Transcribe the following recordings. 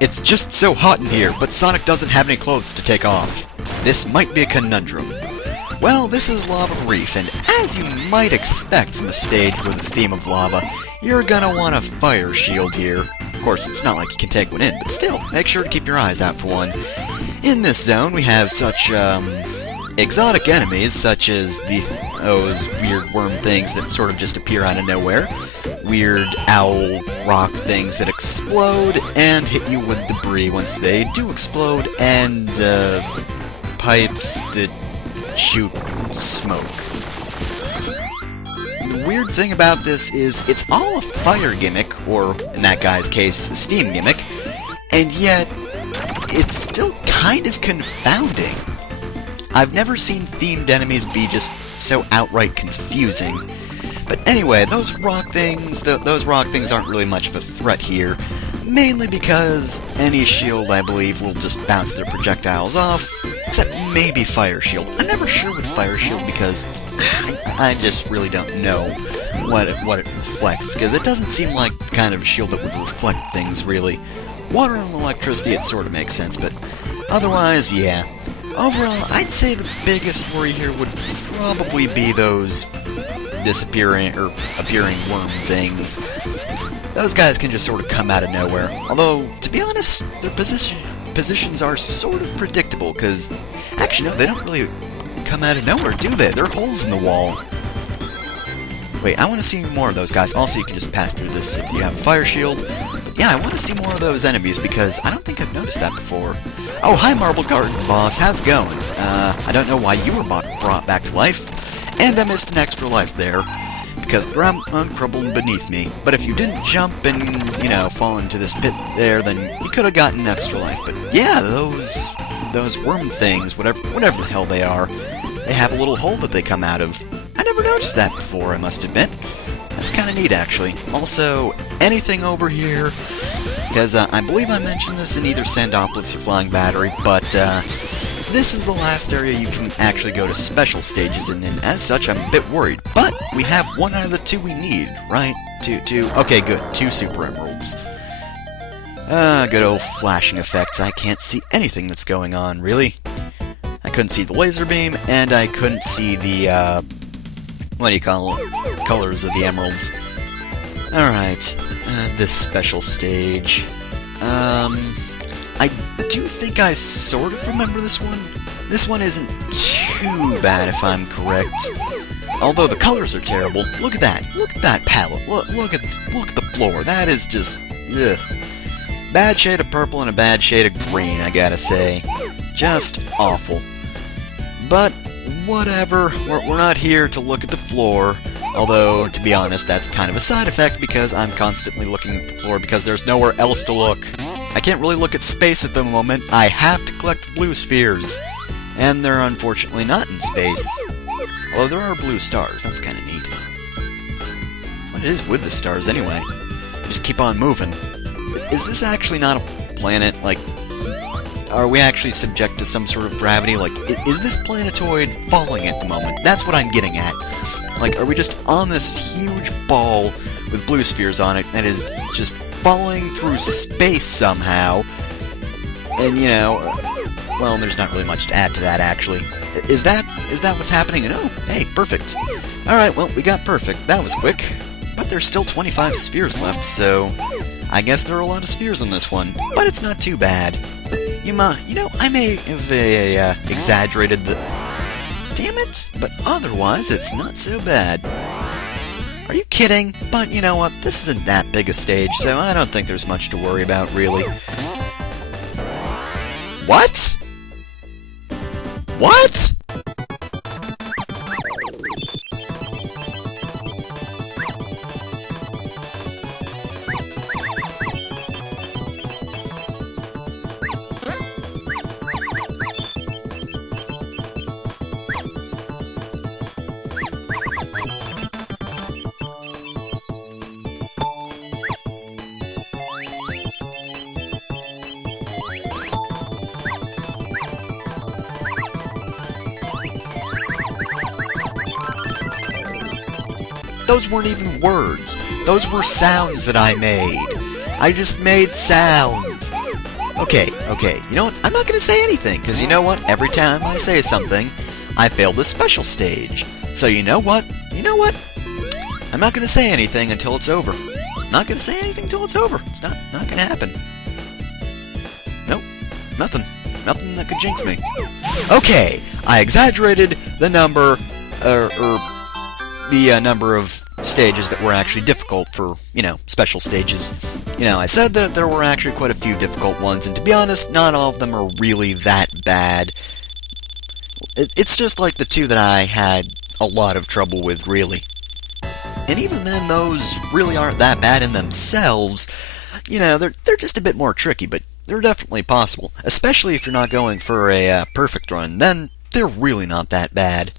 It's just so hot in here, but Sonic doesn't have any clothes to take off. This might be a conundrum. Well, this is Lava Reef, and as you might expect from a stage with a theme of lava, you're gonna want a fire shield here. Of course, it's not like you can take one in, but still, make sure to keep your eyes out for one. In this zone, we have such, exotic enemies, such as those weird worm things that sort of just appear out of nowhere, weird owl rock things that explode and hit you with debris once they do explode, and pipes that shoot smoke. The weird thing about this is it's all a fire gimmick, or in that guy's case, a steam gimmick, and yet it's still kind of confounding. I've never seen themed enemies be just so outright confusing. But anyway, those rock things aren't really much of a threat here, mainly because any shield, I believe, will just bounce their projectiles off, except maybe Fire Shield. I'm never sure with Fire Shield because I just really don't know what it reflects, because it doesn't seem like the kind of a shield that would reflect things, really. Water and electricity, it sort of makes sense, but otherwise, yeah. Overall, I'd say the biggest worry here would probably be those disappearing or appearing worm things. Those guys can just sort of come out of nowhere. Although, to be honest, their positions are sort of predictable, because actually, no, they don't really come out of nowhere, do they? They're holes in the wall. Wait, I want to see more of those guys. Also, you can just pass through this if you have a fire shield. Yeah, I want to see more of those enemies, because I don't think I've noticed that before. Oh, hi, Marble Garden Boss. How's it going? I don't know why you were brought back to life, and I missed an extra life there, because the ground crumbled beneath me. But if you didn't jump and, you know, fall into this pit there, then you could have gotten an extra life. But yeah, those worm things, whatever the hell they are, they have a little hole that they come out of. I never noticed that before, I must admit. That's kind of neat, actually. Also, anything over here, because I believe I mentioned this in either Sandopolis or Flying Battery, but this is the last area you can actually go to special stages in, and as such, I'm a bit worried. But we have one out of the two we need, right? Two. Okay, good. 2 Super Emeralds. Good old flashing effects. I can't see anything that's going on, really. I couldn't see the laser beam, and I couldn't see the, what do you call it? Colors of the emeralds. Alright, this special stage. I do think I sort of remember this one. This one isn't too bad if I'm correct. Although the colors are terrible. Look at that. Look at that palette. Look at the floor. That is just ugh. Bad shade of purple and a bad shade of green, I gotta say. Just awful. But whatever. We're not here to look at the floor. Although, to be honest, that's kind of a side effect because I'm constantly looking at the floor because there's nowhere else to look. I can't really look at space at the moment. I have to collect blue spheres. And they're unfortunately not in space. Although there are blue stars. That's kind of neat. What is with the stars anyway? Just keep on moving. Is this actually not a planet? Like, are we actually subject to some sort of gravity? Like, is this planetoid falling at the moment? That's what I'm getting at. Like, are we just on this huge ball with blue spheres on it that is just falling through space somehow? And, you know, well, there's not really much to add to that, actually. Is that what's happening? And oh, hey, perfect. Alright, well, we got perfect. That was quick. But there's still 25 spheres left, so I guess there are a lot of spheres on this one. But it's not too bad. You know, I may have exaggerated the... Damn it! But otherwise, it's not so bad. Are you kidding? But you know what? This isn't that big a stage, so I don't think there's much to worry about, really. What? What? Those weren't even words. Those were sounds that I made. I just made sounds. Okay, you know what? I'm not gonna say anything, because you know what? Every time I say something, I fail this special stage. So you know what? I'm not gonna say anything until it's over. Not gonna say anything until it's over. It's not gonna happen. Nope, nothing that could jinx me. Okay, I exaggerated the number, the number of stages that were actually difficult for, special stages. I said that there were actually quite a few difficult ones, and to be honest, not all of them are really that bad. It's just like the two that I had a lot of trouble with, really. And even then, those really aren't that bad in themselves. They're just a bit more tricky, but they're definitely possible. Especially if you're not going for a perfect run, then they're really not that bad.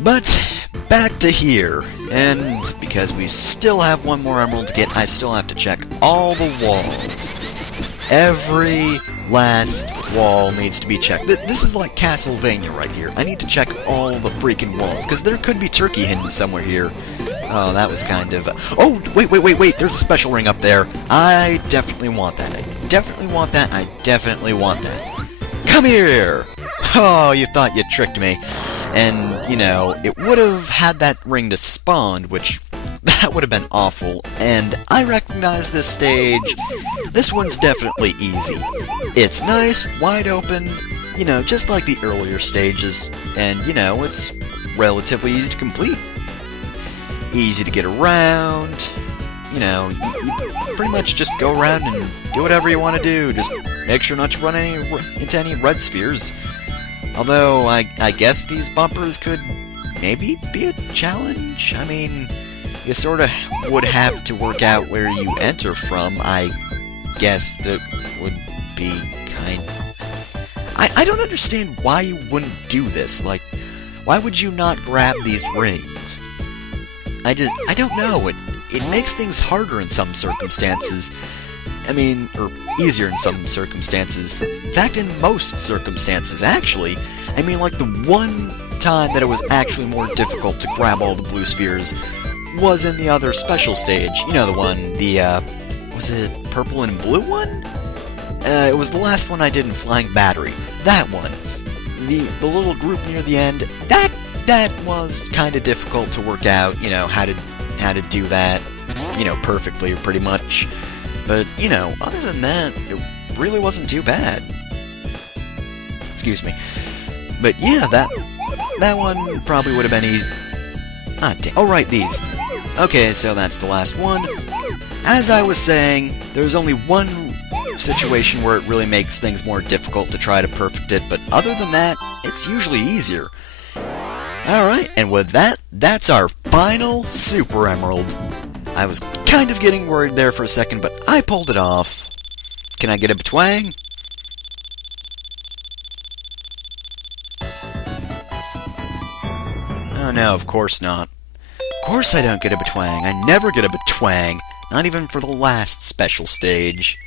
But back to here, and because we still have one more emerald to get, I still have to check all the walls. Every last wall needs to be checked. This is like Castlevania right here. I need to check all the freaking walls, because there could be turkey hidden somewhere here. Oh, that was kind of... Oh, wait, there's a special ring up there. I definitely want that. I definitely want that. Come here! Oh, you thought you tricked me. And, it would have had that ring to spawn, which, that would have been awful. And I recognize this stage. This one's definitely easy. It's nice, wide open, just like the earlier stages. And, it's relatively easy to complete. Easy to get around. You pretty much just go around and do whatever you want to do. Just make sure not to run into any red spheres. Although, I guess these bumpers could maybe be a challenge. I mean, you sort of would have to work out where you enter from. I guess that would be kind of... I don't understand why you wouldn't do this. Like, why would you not grab these rings? I don't know. It makes things harder in some circumstances. I mean, or easier in some circumstances. In fact, in most circumstances, actually. I mean, like, the one time that it was actually more difficult to grab all the blue spheres was in the other special stage. The one, was it purple and blue one? It was the last one I did in Flying Battery. That one. The little group near the end, that was kind of difficult to work out, how to do that, perfectly, pretty much. But, other than that, it really wasn't too bad. Excuse me. But yeah, that one probably would have been easy. Ah, damn. Oh, right, these. Okay, so that's the last one. As I was saying, there's only one situation where it really makes things more difficult to try to perfect it, but other than that, it's usually easier. Alright, and with that, that's our final Super Emerald. I was kind of getting worried there for a second, but I pulled it off. Can I get a twang? Oh no, of course not. Of course I don't get a twang. I never get a twang. Not even for the last special stage.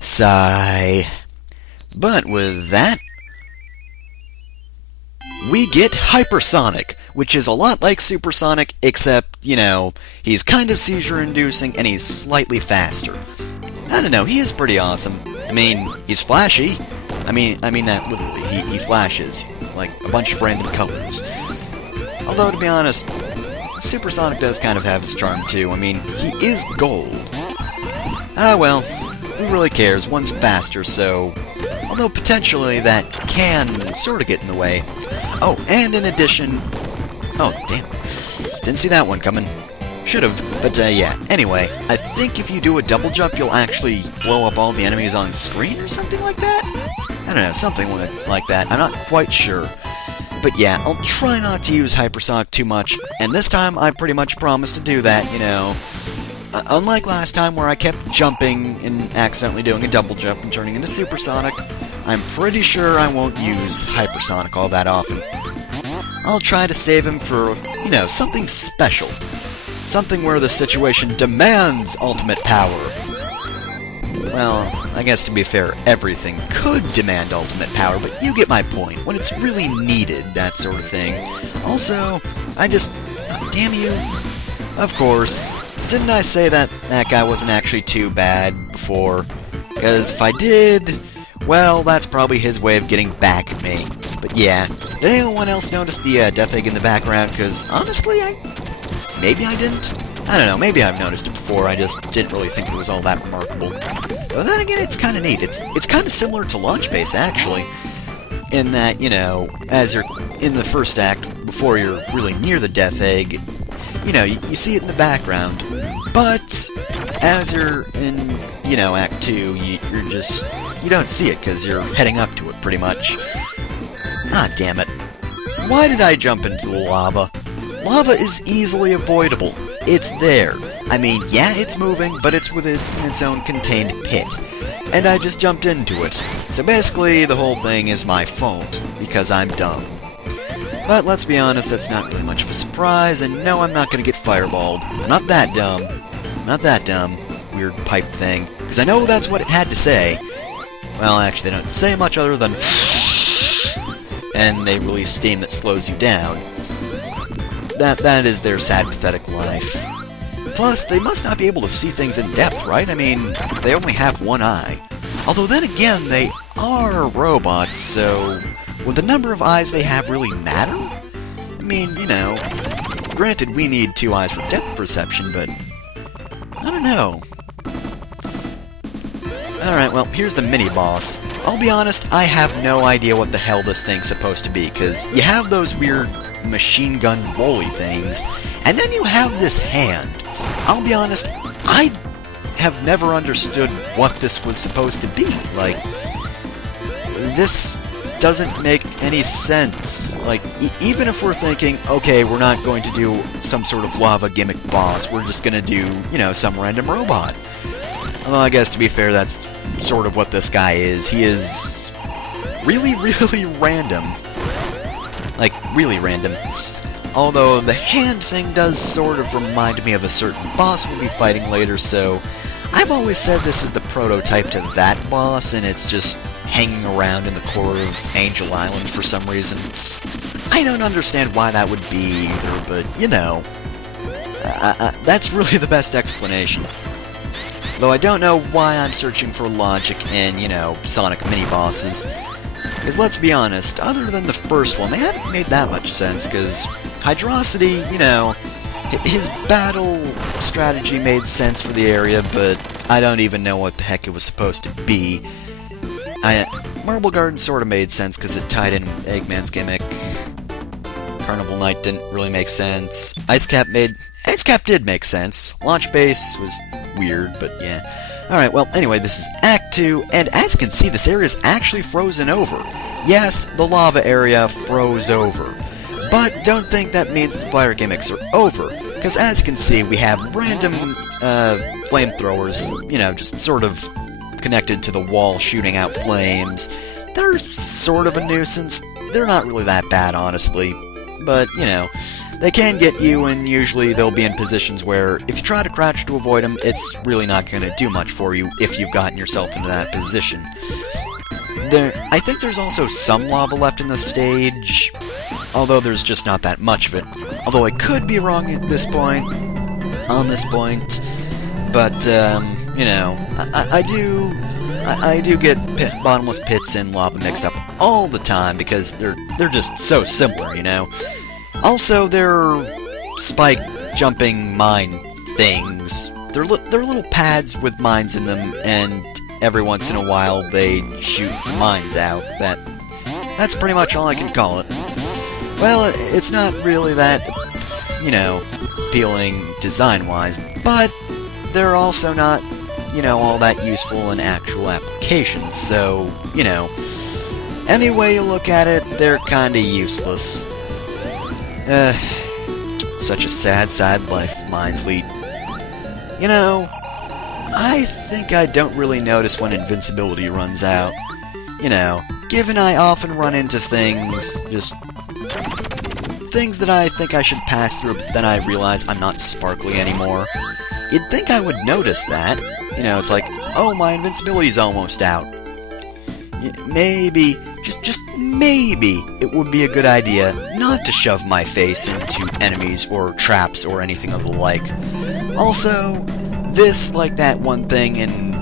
Sigh. But with that, we get Hypersonic, which is a lot like Supersonic, except, he's kind of seizure-inducing and he's slightly faster. I don't know, he is pretty awesome. I mean, he's flashy. I mean that literally, he flashes, like a bunch of random colors. Although, to be honest, Supersonic does kind of have his charm too. I mean, he is gold. Ah well, who really cares? One's faster, so... Although potentially that can sort of get in the way. Oh, and in addition... Oh, damn. Didn't see that one coming. Should've, but yeah. Anyway, I think if you do a double jump, you'll actually blow up all the enemies on screen or something like that? I don't know, something like that. I'm not quite sure. But yeah, I'll try not to use Hypersonic too much, and this time I pretty much promised to do that, Unlike last time where I kept jumping and accidentally doing a double jump and turning into Supersonic, I'm pretty sure I won't use Hypersonic all that often. I'll try to save him for, something special. Something where the situation demands ultimate power. Well, I guess to be fair, everything could demand ultimate power, but you get my point. When it's really needed, that sort of thing. Also, damn you. Of course, didn't I say that that guy wasn't actually too bad before? Because if I did, well, that's probably his way of getting back at me. But yeah, did anyone else notice the death egg in the background? Because honestly, maybe I didn't. I don't know, maybe I've noticed it before, I just didn't really think it was all that remarkable. But then again, it's kind of neat. It's kind of similar to Launch Base, actually, in that, you know, as you're in the first act, before you're really near the death egg, you know, you see it in the background. But as you're in, you know, Act 2, you don't see it because you're heading up to it, pretty much. Ah, damn it. Why did I jump into the lava? Lava is easily avoidable. It's there. I mean, yeah, it's moving, but it's within its own contained pit. And I just jumped into it. So basically, the whole thing is my fault, because I'm dumb. But let's be honest, that's not really much of a surprise, and no, I'm not gonna get fireballed. I'm not that dumb. I'm not that dumb. Weird pipe thing. Because I know that's what it had to say. Well, actually, they don't say much other than and they release steam that slows you down. That is their sad, pathetic life. Plus, they must not be able to see things in depth, right? I mean, they only have one eye. Although then again, they are robots, so would the number of eyes they have really matter? I mean, you know, granted we need 2 eyes for depth perception, but I don't know. Alright, well, here's the mini-boss. I'll be honest, I have no idea what the hell this thing's supposed to be, because you have those weird machine gun rolly things, and then you have this hand. I'll be honest, I have never understood what this was supposed to be. Like, this doesn't make any sense. Like, even if we're thinking, okay, we're not going to do some sort of lava gimmick boss, we're just gonna do, you know, some random robot. Well, I guess to be fair, that's sort of what this guy is. He is really, really random. Like, really random. Although, the hand thing does sort of remind me of a certain boss we'll be fighting later, so I've always said this is the prototype to that boss, and it's just hanging around in the core of Angel Island for some reason. I don't understand why that would be either, but, you know, that's really the best explanation. Though I don't know why I'm searching for logic in, you know, Sonic mini-bosses. Because let's be honest, other than the first one, they haven't made that much sense, because Hydrosity, you know, his battle strategy made sense for the area, but I don't even know what the heck it was supposed to be. Marble Garden sort of made sense, because it tied in with Eggman's gimmick. Carnival Night didn't really make sense. Ice Cap did make sense. Launch Base was weird, but yeah. Alright, well, anyway, this is Act 2, and as you can see, this area is actually frozen over. Yes, the lava area froze over. But don't think that means the fire gimmicks are over, because as you can see, we have random, flamethrowers, you know, just sort of connected to the wall shooting out flames. They're sort of a nuisance. They're not really that bad, honestly. But, you know, they can get you, and usually they'll be in positions where, if you try to crouch to avoid them, it's really not going to do much for you if you've gotten yourself into that position. I think there's also some lava left in the stage, although there's just not that much of it. Although I could be wrong at this point, but, you know, I do get bottomless pits and lava mixed up all the time, because they're just so simple, you know? Also, they're spike jumping mine things. They're little pads with mines in them, and every once in a while they shoot mines out. That's pretty much all I can call it. Well, it's not really that, you know, appealing design-wise, but they're also not, you know, all that useful in actual applications, so, you know, any way you look at it, they're kinda useless. Such a sad life mines lead. You know, I think I don't really notice when invincibility runs out. You know, given I often run into things, just things that I think I should pass through, but then I realize I'm not sparkly anymore. You'd think I would notice that. You know, it's like, oh, my invincibility's almost out. Maybe, just maybe, it would be a good idea not to shove my face into enemies or traps or anything of the like. Also, this, like that one thing in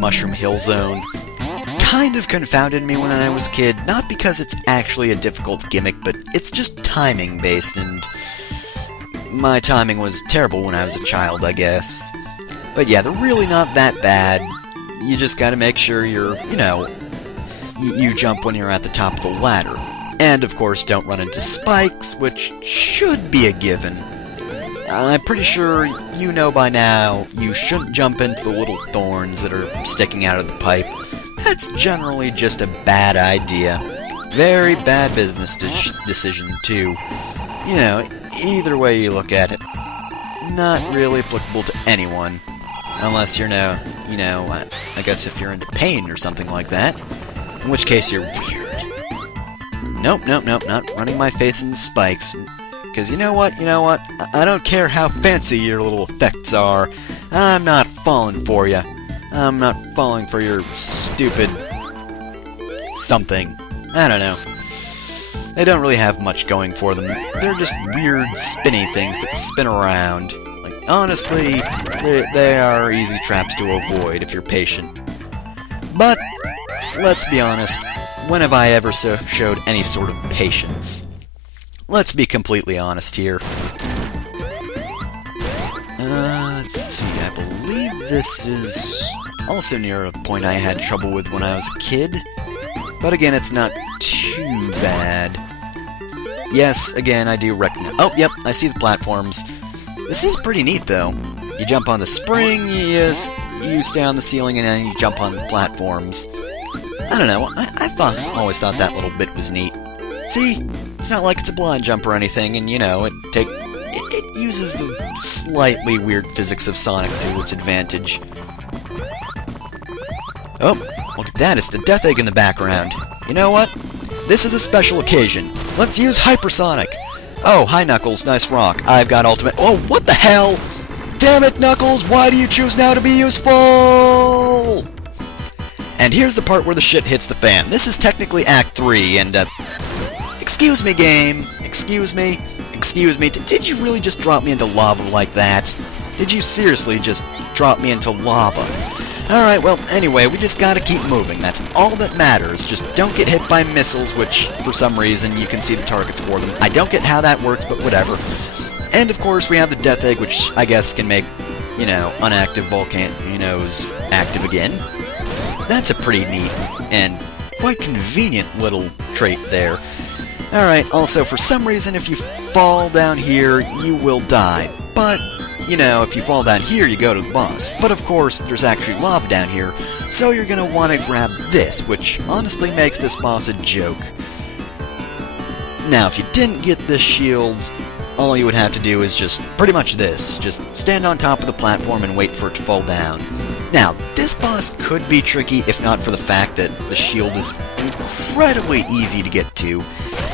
Mushroom Hill Zone, kind of confounded me when I was a kid, not because it's actually a difficult gimmick, but it's just timing based, and my timing was terrible when I was a child, I guess. But yeah, they're really not that bad. You just gotta make sure you're, you jump when you're at the top of the ladder. And of course, don't run into spikes, which should be a given. I'm pretty sure you know by now you shouldn't jump into the little thorns that are sticking out of the pipe. That's generally just a bad idea. Very bad business decision, too. Either way you look at it. Not really applicable to anyone. Unless you're I guess if you're into pain or something like that. In which case you're weird. Nope, not running my face into spikes. Because you know what? I don't care how fancy your little effects are. I'm not falling for you. I'm not falling for your stupid something. I don't know. They don't really have much going for them. They're just weird, spinny things that spin around. Like, honestly, they are easy traps to avoid if you're patient. But, let's be honest, when have I ever showed any sort of patience? Let's be completely honest here. Let's see, I believe this is also near a point I had trouble with when I was a kid. But again, it's not too bad. Yes, again, I do recognize... Oh, yep, I see the platforms. This is pretty neat, though. You jump on the spring, you stay on the ceiling, and then you jump on the platforms. I don't know, I always thought that little bit was neat. See? It's not like it's a blind jump or anything, and it uses the slightly weird physics of Sonic to its advantage. Oh, look at that, it's the Death Egg in the background. You know what? This is a special occasion. Let's use Hypersonic! Oh, hi Knuckles, nice rock. I've got ultimate... Oh, what the hell? Damn it, Knuckles, why do you choose now to be useful? And here's the part where the shit hits the fan. This is technically Act 3, and, excuse me, game. Excuse me. Did you really just drop me into lava like that? Did you seriously just drop me into lava? Alright, well, anyway, we just gotta keep moving. That's all that matters. Just don't get hit by missiles, which, for some reason, you can see the targets for them. I don't get how that works, but whatever. And, of course, we have the Death Egg, which I guess can make, unactive volcanoes active again. That's a pretty neat and quite convenient little trait there. Alright, also, for some reason, if you fall down here, you will die. But, if you fall down here, you go to the boss. But, of course, there's actually lava down here, so you're gonna want to grab this, which honestly makes this boss a joke. Now, if you didn't get this shield, all you would have to do is just pretty much this. Just stand on top of the platform and wait for it to fall down. Now, this boss could be tricky if not for the fact that the shield is incredibly easy to get to.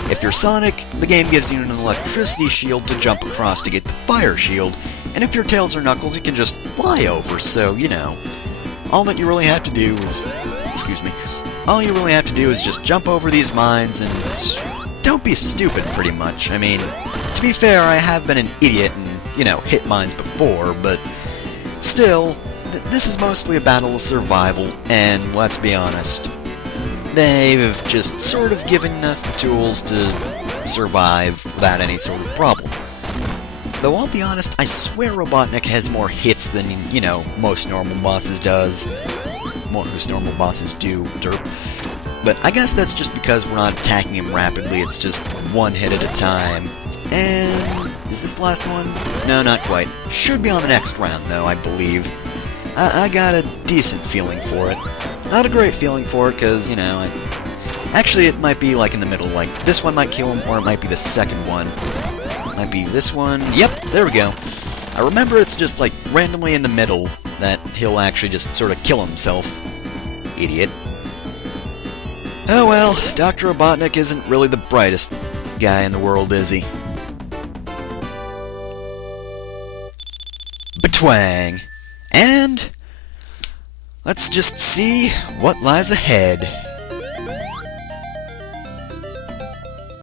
If you're Sonic, the game gives you an electricity shield to jump across to get the fire shield, and if you're Tails or Knuckles, you can just fly over, so, all that you really have to do is... All you really have to do is just jump over these mines and... Don't be stupid, pretty much. I mean, to be fair, I have been an idiot and, hit mines before, but... Still... This is mostly a battle of survival, and let's be honest, they've just sort of given us the tools to survive without any sort of problem. Though I'll be honest, I swear Robotnik has more hits than, most normal bosses most normal bosses do, derp. But I guess that's just because we're not attacking him rapidly, it's just one hit at a time. And... is this the last one? No, not quite. Should be on the next round, though, I believe. I got a decent feeling for it. Not a great feeling for it, because, actually, it might be, like, in the middle. Like, this one might kill him, or it might be the second one. It might be this one. Yep, there we go. I remember it's just, like, randomly in the middle that he'll actually just sort of kill himself. Idiot. Oh well, Dr. Robotnik isn't really the brightest guy in the world, is he? Batwang! And let's just see what lies ahead.